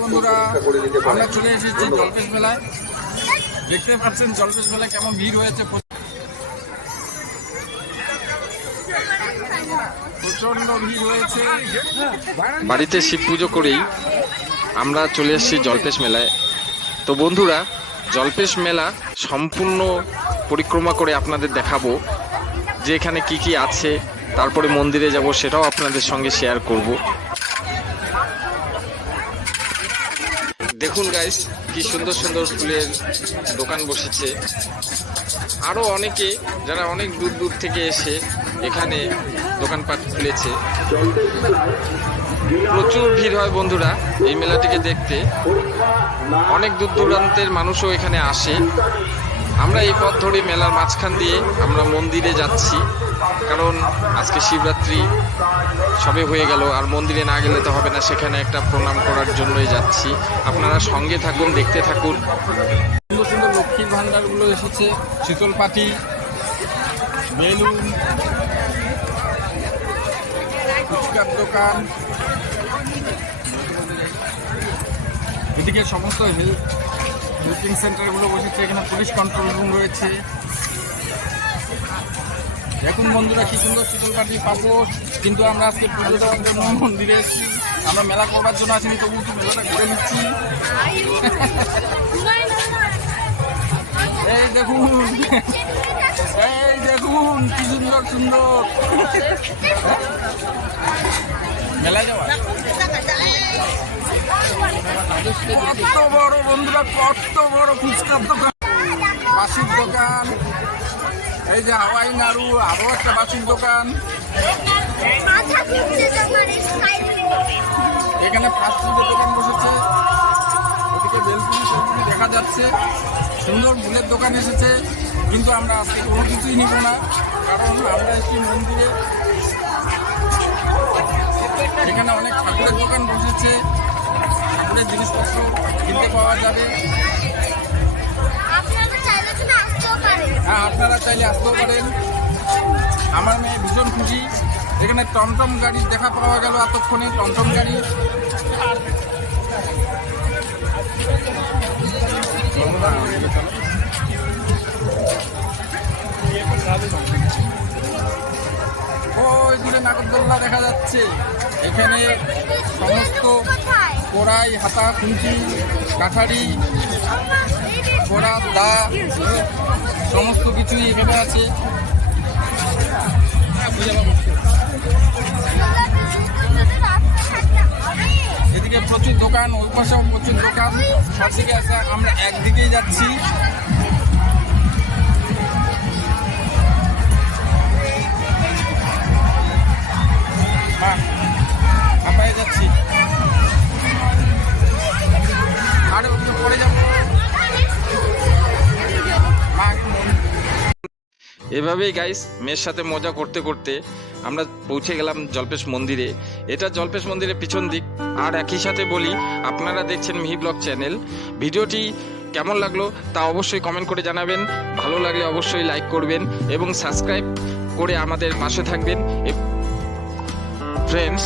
বন্ধুরা, আমরা চলে এসেছি জলপেশ মেলায়। দেখতে পাচ্ছেন জলপেশ মেলায় কেমন ভিড় হয়েছে, প্রচন্ড ভিড় হয়েছে। বাড়িতে শিব পুজো করেই আমরা চলে এসেছি জলপেশ মেলায়। তো বন্ধুরা, জলপেশ মেলা সম্পূর্ণ পরিক্রমা করে আপনাদের দেখাবো যে এখানে কি কি আছে, তারপরে মন্দিরে যাব, সেটাও আপনাদের সঙ্গে শেয়ার করব। দেখুন গাইস, কি সুন্দর সুন্দর ফুলের দোকান বসেছে। আরও অনেকে যারা অনেক দূর দূর থেকে এসে এখানে দোকানপাট খুলেছে। প্রচুর ভিড় হয় বন্ধুরা এই মেলাটিকে দেখতে। অনেক দূর দূরান্তের মানুষও এখানে আসে। আমরা এই পথ ধরে মেলার মাঝখান দিয়ে আমরা মন্দিরে যাচ্ছি, কারণ আজকে শিবরাত্রি সবে হয়ে গেল, আর মন্দিরে না গেলে তো হবে না, সেখানে একটা প্রণাম করার জন্যই যাচ্ছি। আপনারা সঙ্গে থাকুন, দেখতে থাকুন। সুন্দর সুন্দর লক্ষ্মীর ভাণ্ডারগুলো এসেছে, শীতল পাটি, বেলুন, ফুচকার দোকান, এদিকে সমস্ত হেল্পিং সেন্টারগুলো বসেছে। এখানে পুলিশ কন্ট্রোল রুম রয়েছে। দেখুন বন্ধুরা, কি সুন্দর শীতল পাটি, পাপড়। কিন্তু আমরা আজকে পুজো দেওয়ার জন্য মন্দিরে এসেছি। আমরা মেলা করবার জন্য আসিনি, তবু তো মেলাটা ঘুরে নিচ্ছি। এই দেখুন, এই দেখুন কি সুন্দর সুন্দর মেলা যাওয়া। কত বড় বন্ধুরা, কত বড় ফুচকার দোকান, বাসির দোকান। এই যে হাওয়াই নাড়ু, আরো একটা বাসির দোকান। এখানে ফাস্টফুডের দোকান বসেছে। ওদিকে বেলপুরি সেলপুরি দেখা যাচ্ছে। সুন্দর ফুলের দোকান এসেছে। কিন্তু আমরা আজকে কোনো কিছুই নিব না, কারণ আমরা একটি মন্দিরে। এখানে অনেক ঠাকুরের দোকান বসেছে, ঠাকুরের জিনিসপত্র কিনতে পাওয়া যাবে। হ্যাঁ, আপনারা চাইলে আসতেও পারেন। আমার মেয়ে ভীষণ খুশি। এখানে টমটম গাড়ি দেখা পাওয়া গেল এতক্ষণে, টমটম গাড়ি। ওই দূরে নাগরদোল্লা দেখা যাচ্ছে। এখানে সমস্ত কড়াই, হাতা, খুন্তি, কাঠারি, কড়া, দা, সমস্ত কিছুই এখানে আছে। এদিকে প্রচুর দোকান, ওই পাশেও প্রচুর দোকান, সব দিকে আছে। আমরা একদিকেই যাচ্ছি। আমরা যাচ্ছি, আর পরে যাব। এভাবেই গাইস মেয়ের সাথে মজা করতে করতে আমরা পৌঁছে গেলাম জলপেশ মন্দিরে। এটা জলপেশ মন্দিরের পিছন দিক। আর একই সাথে বলি, আপনারা দেখছেন মিহি ব্লগ চ্যানেল। ভিডিওটি কেমন লাগলো তা অবশ্যই কমেন্ট করে জানাবেন। ভালো লাগলে অবশ্যই লাইক করবেন এবং সাবস্ক্রাইব করে আমাদের পাশে থাকবেন। ফ্রেন্ডস,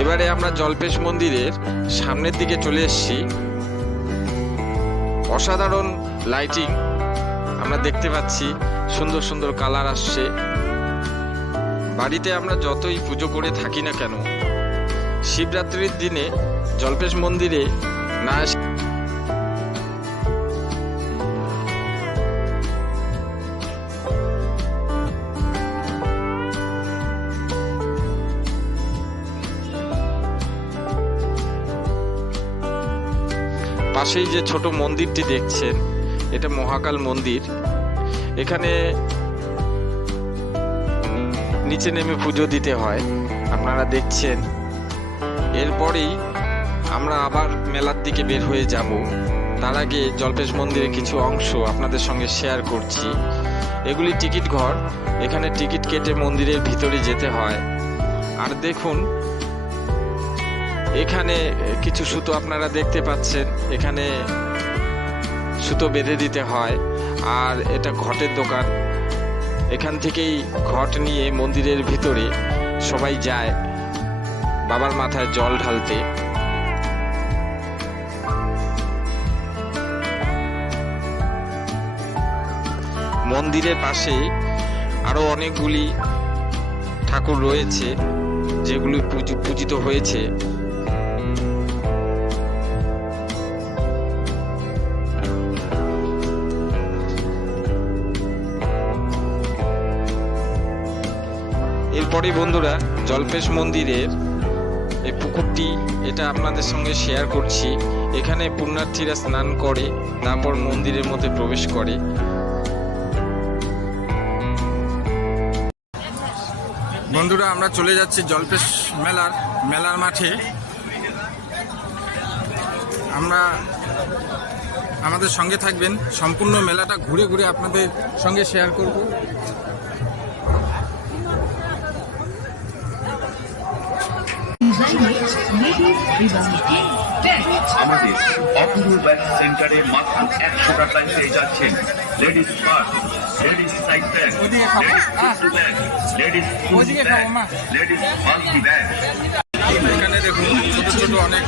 এবারে আমরা জলপেশ মন্দিরের সামনের দিকে চলে এসেছি। অসাধারণ লাইটিং আমরা দেখতে পাচ্ছি, সুন্দর সুন্দর কালার আসছে। বাড়িতে আমরা যতই পুজো করে থাকি না কেন, শিবরাত্রির দিনে জলপেশ মন্দিরে না পাশেই যে ছোট মন্দিরটি দেখছেন, এটা মহাকাল মন্দির। এখানে নিচে নেমে পুজো দিতে হয়, আপনারা দেখছেন। এরপরেই আমরা আবার মেলার দিকে বের হয়ে যাব। তার আগে জলপেশ মন্দিরের কিছু অংশ আপনাদের সঙ্গে শেয়ার করছি। এগুলি টিকিট ঘর, এখানে টিকিট কেটে মন্দিরের ভিতরে যেতে হয়। আর দেখুন, এখানে কিছু সুতো আপনারা দেখতে পাচ্ছেন, এখানে সুতো বেঁধে দিতে হয়। আর এটা ঘটের দোকান। এখান থেকেই ঘট নিয়ে মন্দিরের ভিতরে সবাই যায় বাবার মাথায় জল ঢালতে। মন্দিরের পাশে আরো অনেকগুলি ঠাকুর রয়েছে যেগুলি পূজিত হয়েছে। এরপরে বন্ধুরা জল্পেশ মন্দিরের এই পুকুরটি এটা আপনাদের সঙ্গে শেয়ার করছি। এখানে পুণ্যার্থীরা স্নান করে তারপর মন্দিরের মধ্যে প্রবেশ করে। বন্ধুরা আমরা চলে যাচ্ছি জল্পেশ মেলার মাঠে। আমরা আমাদের সঙ্গে থাকবেন, সম্পূর্ণ মেলাটা ঘুরে ঘুরে আপনাদের সঙ্গে শেয়ার করব। আমাদের অপূর্ব সেন্টারে মাত্র 100 টাকায় পেয়ে যাচ্ছেন ladies purse, ladies side bag, ladies bag, ladies multi bag. এখানে দেখুন ছোট ছোট অনেক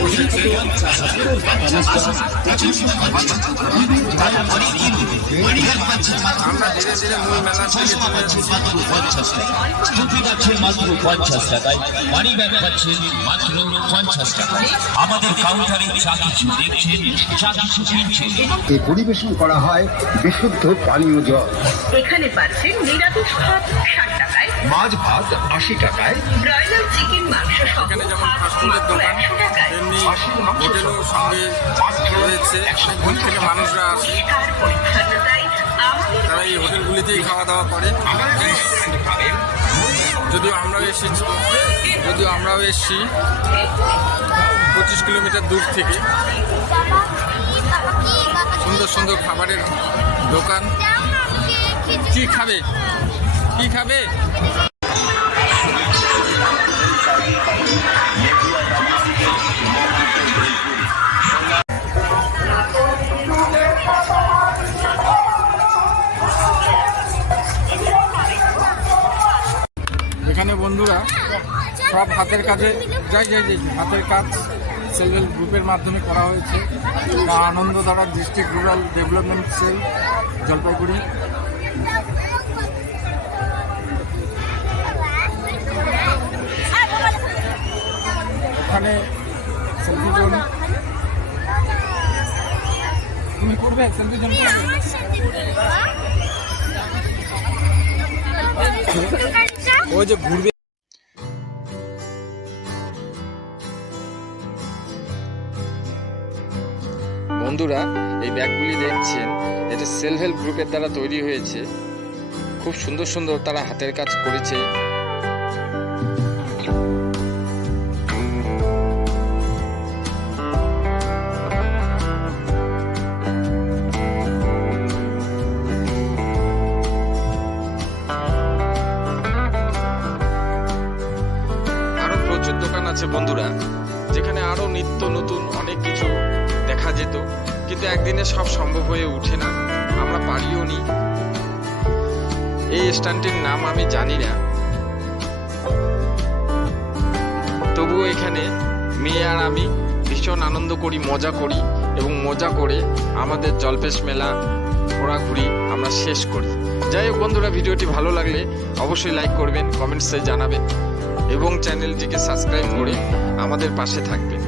বসেছে। আমরা ধীরে ধীরে মূল মেলার দিকে চলে যাচ্ছি। মাত্র 50 টাকায়, মানি ব্যাগ পাচ্ছেন মাত্র 50 টাকায়। আমাদের কাউন্টারে যা কিছু দেখছেন, যা কিছু কিনছেন, এই পরিবেশন করা হয় বিশুদ্ধ পানীয় জল। এখানে পাচ্ছেন নিরামিষ ভাত 60 টাকায়, মাছ ভাত 80 টাকায়, ব্রয়লার চিকেন মাংস সহ এখানে যেমন ফাস্টফুডের দোকান 100 টাকায়। তেমনি হোটেলও সঙ্গে রয়েছে। অনেক দূর থেকে মানুষরা আসে, পরিষ্কার পরিচ্ছন্নতায় আমাদের তারা এই হোটেলগুলিতেই খাওয়া দাওয়া করে। যদিও আমরাও এসেছি 25 কিলোমিটার দূর থেকে। সুন্দর সুন্দর খাবারের দোকান। কি খাবে? এখানে বন্ধুরা সব হাতের কাজে হাতের কাজ সেলফ হেল্প গ্রুপের মাধ্যমে করা হয়েছে। Anandadhara district rural development sell Jalpaiguri. এখানে সেলফি জোন। তুমি করবে সেলফি জোন? ওই যে ঘুরবে। বন্ধুরা এই ব্যাগগুলি দেখছেন, এটা সেলফ হেল্প গ্রুপের দ্বারা তৈরি হয়েছে। খুব সুন্দর সুন্দর তারা হাতের কাজ করেছে। আরো প্রচুর দোকান আছে বন্ধুরা, যেখানে আরো নিত্য নতুন অনেক কিছু দেখা যেত, কিন্তু একদিনে সব সম্ভব হয়ে ওঠে না, আমরা পারিও নি। এই স্ট্যান্ডটির নাম আমি জানি না, তবুও এখানে মেয়ে আর আমি ভীষণ আনন্দ করি, মজা করি এবং মজা করে আমাদের জল্পেশ মেলা ঘোরাঘুরি আমরা শেষ করি। যাই হোক বন্ধুরা, ভিডিওটি ভালো লাগলে অবশ্যই লাইক করবেন, কমেন্টসে জানাবেন এবং চ্যানেলটিকে সাবস্ক্রাইব করে আমাদের পাশে থাকবেন।